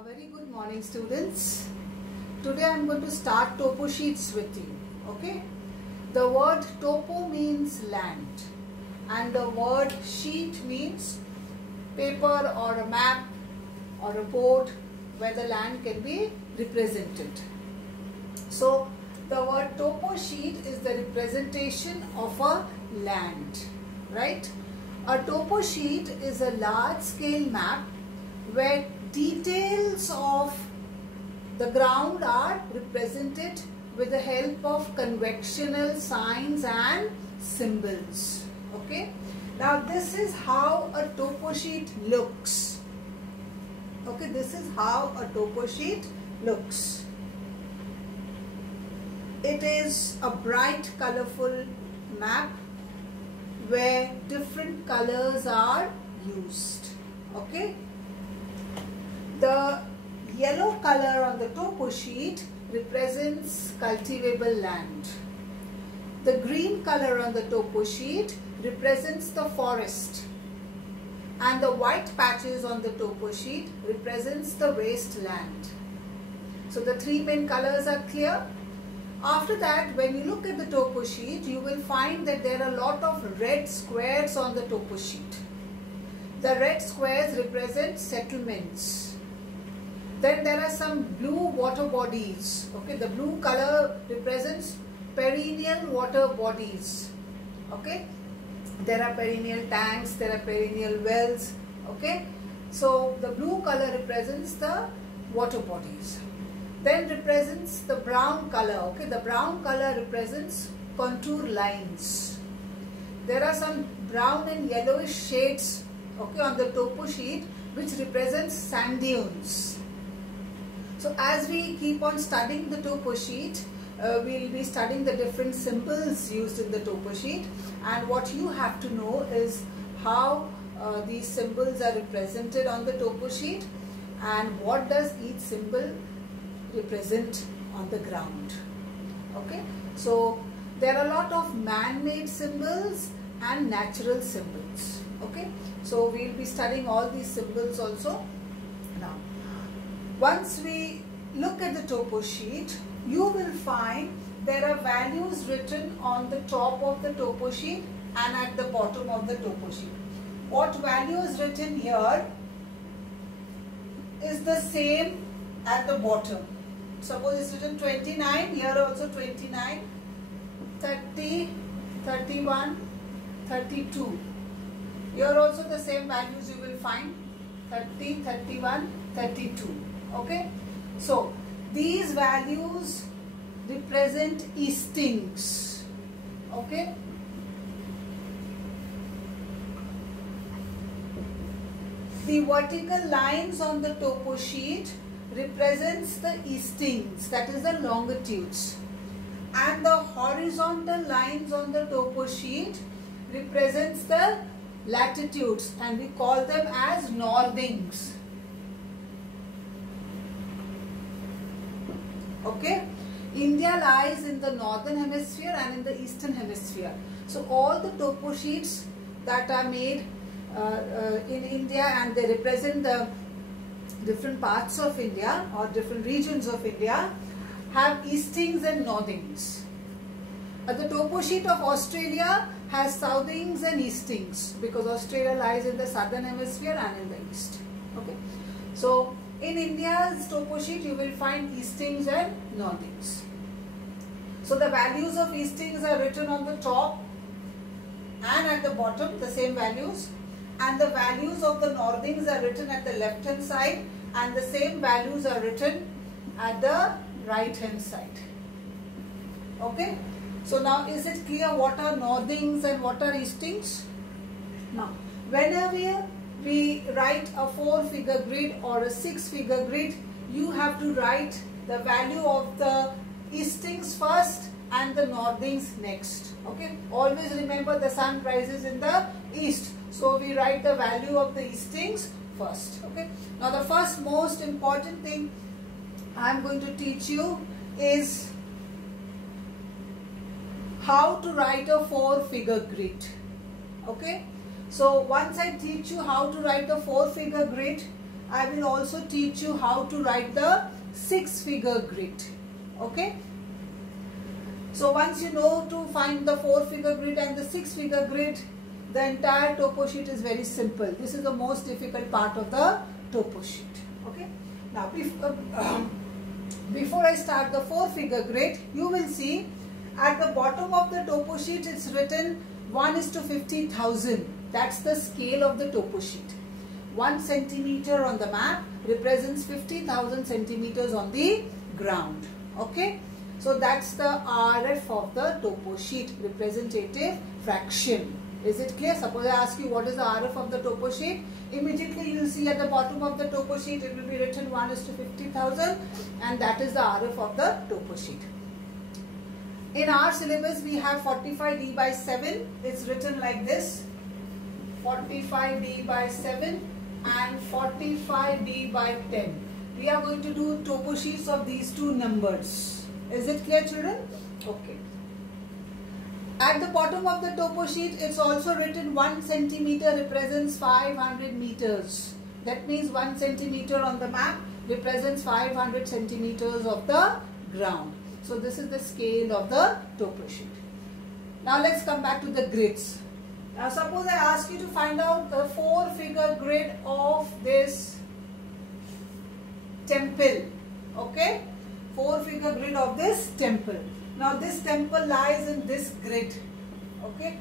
A very good morning, students. Today I am going to start topo sheets with you. Okay. The word topo means land and the word sheet means paper or a map or a board where the land can be represented. So the word topo sheet is the representation of a land, right? A topo sheet is a large scale map where details of the ground are represented with the help of conventional signs and symbols. Okay. Now this is how a topo sheet looks. Okay, this is how a topo sheet looks. It is a bright colorful map where different colors are used. Okay. The yellow color on the topo sheet represents cultivable land. The green color on the topo sheet represents the forest. And the white patches on the topo sheet represents the wasteland. So the three main colors are clear. After that, when you look at the topo sheet, you will find that there are a lot of red squares on the topo sheet. The red squares represent settlements. Then there are some blue water bodies. Okay, the blue color represents perennial water bodies. Okay, there are perennial tanks, there are perennial wells. Okay, so the blue color represents the water bodies. Then represents the brown color. Okay, the brown color represents contour lines. There are some brown and yellowish shades, okay, on the topo sheet which represents sand dunes. So as we keep on studying the topo sheet, we will be studying the different symbols used in the topo sheet, and what you have to know is how these symbols are represented on the topo sheet and what does each symbol represent on the ground. Okay, so there are a lot of man-made symbols and natural symbols. Okay, so we will be studying all these symbols also. Now, once we look at the topo sheet, you will find there are values written on the top of the topo sheet and at the bottom of the topo sheet. What value is written here is the same at the bottom. Suppose it's written 29, here also 29, 30, 31, 32. Here also the same values you will find, 30, 31, 32. Okay, so these values represent eastings. Okay, the vertical lines on the topo sheet represents the eastings, that is the longitudes, and the horizontal lines on the topo sheet represents the latitudes, and we call them as northings. Okay, India lies in the northern hemisphere and in the eastern hemisphere. So all the topo sheets that are made in India and they represent the different parts of India or different regions of India have eastings and northings. The topo sheet of Australia has southings and eastings because Australia lies in the southern hemisphere and in the east. Okay, so in India's topo sheet you will find eastings and northings. So the values of eastings are written on the top and at the bottom, the same values, and the values of the northings are written at the left hand side and the same values are written at the right hand side. Okay, so now is it clear what are northings and what are eastings? Now whenever we write a 4-figure grid or a 6-figure grid, you have to write the value of the eastings first and the northings next. Okay, always remember the sun rises in the east, so we write the value of the eastings first. Okay, now the first most important thing I am going to teach you is how to write a 4-figure grid. Okay, So once I teach you how to write a 4-figure grid, I will also teach you how to write the 6-figure grid. Okay. So once you know to find the 4-figure grid and the 6-figure grid, the entire topo sheet is very simple. This is the most difficult part of the topo sheet. Okay. Now before I start the 4-figure grid, you will see at the bottom of the topo sheet it's written 1:50,000. That's the scale of the topo sheet. 1 centimeter on the map represents 50,000 centimeters on the ground. Okay. So that's the RF of the topo sheet, representative fraction. Is it clear? Suppose I ask you what is the RF of the topo sheet. Immediately you will see at the bottom of the topo sheet it will be written 1:50,000, and that is the RF of the topo sheet. In our syllabus we have 45D by 7. It's written like this. 45D by 7 and 45D by 10. We are going to do topo sheets of these two numbers. Is it clear, children? Okay. At the bottom of the topo sheet, it's also written 1 centimeter represents 500 meters. That means 1 centimeter on the map represents 500 centimeters of the ground. So this is the scale of the topo sheet. Now let's come back to the grids. Now suppose I ask you to find out the 4-figure grid of this temple. Okay? 4-figure grid of this temple. Now this temple lies in this grid. Okay.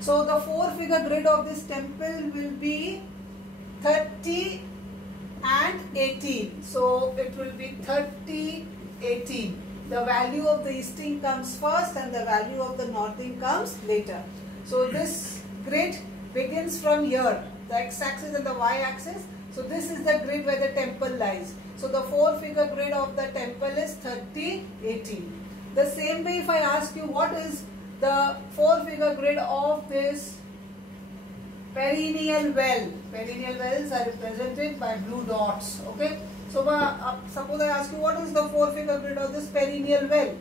So the 4-figure grid of this temple will be 30 and 18. So it will be 30, 18. The value of the easting comes first and the value of the northing comes later. So this grid begins from here, the x-axis and the y-axis. So this is the grid where the temple lies. So the 4-figure grid of the temple is 30, 18. The same way if I ask you what is the 4-figure grid of this perennial well. Perennial wells are represented by blue dots. Okay. So suppose I ask you what is the 4-figure grid of this perennial well.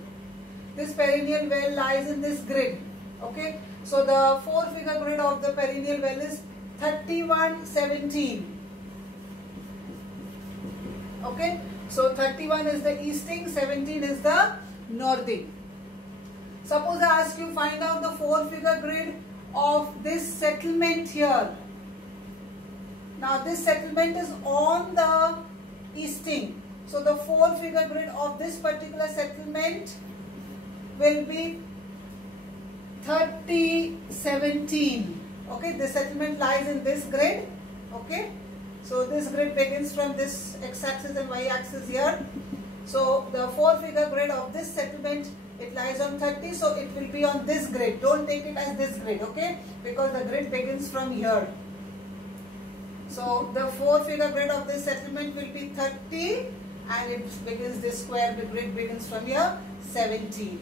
This perennial well lies in this grid. Okay. So the 4-figure grid of the perennial well is 31, 17. Okay, so 31 is the easting, 17 is the northing. Suppose I ask you find out the 4-figure grid of this settlement here. Now this settlement is on the easting. So the 4-figure grid of this particular settlement will be 30, 17. Okay, this settlement lies in this grid. Okay. So this grid begins from this x-axis and y-axis here. So the 4-figure grid of this settlement, it lies on 30. So it will be on this grid. Don't take it as this grid, okay? Because the grid begins from here. So the 4-figure grid of this settlement will be 30 and it begins, this square grid begins from here, 17.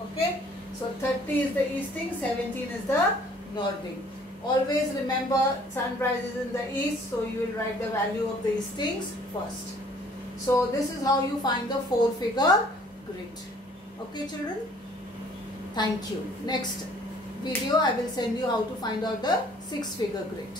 Okay? So 30 is the easting, 17 is the northing. Always remember sunrise is in the east, so you will write the value of the eastings first. So this is how you find the 4-figure grid. Okay, children? Thank you. Next video I will send you how to find out the 6-figure grid.